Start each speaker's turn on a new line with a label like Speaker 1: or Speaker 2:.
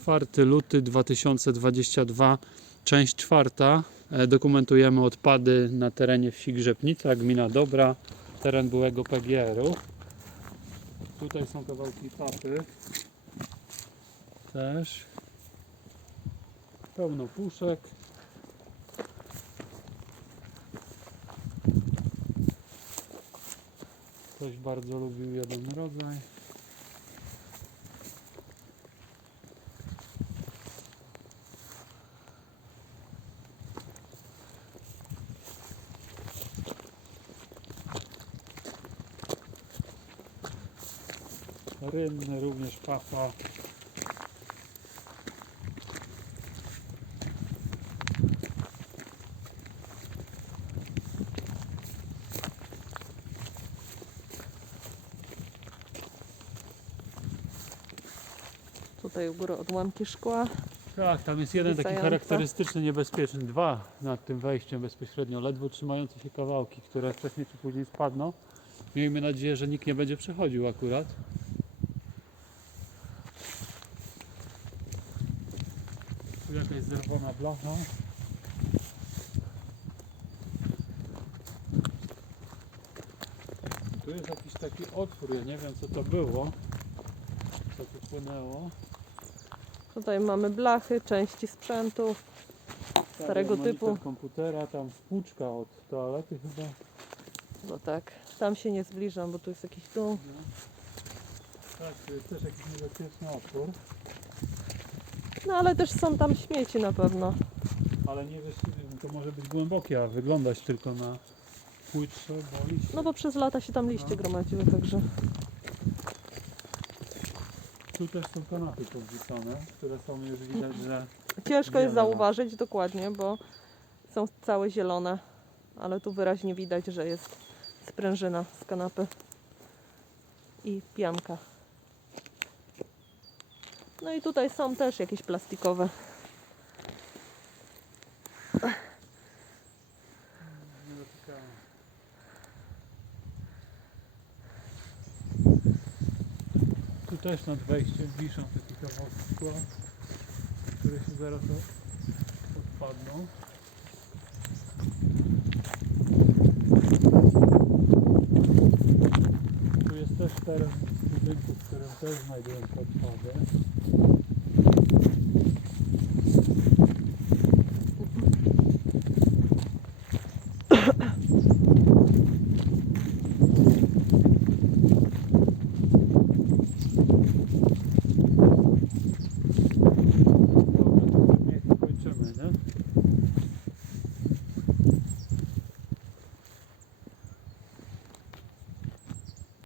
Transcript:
Speaker 1: 4 luty 2022, część czwarta. E, Dokumentujemy odpady na terenie wsi Grzepnica, gmina Dobra, teren byłego PGR-u. Tutaj są kawałki papy. Też. Pełno puszek. Ktoś bardzo lubił jeden rodzaj. Rynny, również papa.
Speaker 2: Tutaj u góry odłamki szkła.
Speaker 1: Tak, tam jest jeden taki charakterystyczny, niebezpieczny. Dwa nad tym wejściem bezpośrednio, ledwo trzymające się kawałki, które wcześniej czy później spadną. Miejmy nadzieję, że nikt nie będzie przechodził akurat. Tu jakaś zerwana blacha. Tu jest jakiś taki otwór, ja nie wiem co to było. Co tu płynęło.
Speaker 2: Tutaj mamy blachy, części sprzętu. Starego
Speaker 1: monitor
Speaker 2: typu.
Speaker 1: komputera, tam wpłuczka od toalety chyba.
Speaker 2: No tak, tam się nie zbliżam, bo tu jest jakiś dół.
Speaker 1: Tak, to jest też jakiś niebezpieczny otwór,
Speaker 2: No ale też są tam śmieci na pewno.
Speaker 1: ale nie wiesz, to może być głębokie, a wyglądać tylko na płytsze, bo liście.
Speaker 2: No bo przez lata się tam liście
Speaker 1: No.
Speaker 2: gromadziły, także.
Speaker 1: Tu też są kanapy powrzucone, które są już widać, że
Speaker 2: Ciężko jest zauważyć dokładnie, bo są całe zielone, ale tu wyraźnie widać, że jest sprężyna z kanapy i pianka. No i tutaj są też jakieś plastikowe.
Speaker 1: Tu też nad wejściem wiszą takie kawałki które się zaraz odpadną. Tu jest też teren Велику, скажем так, найдем подпады.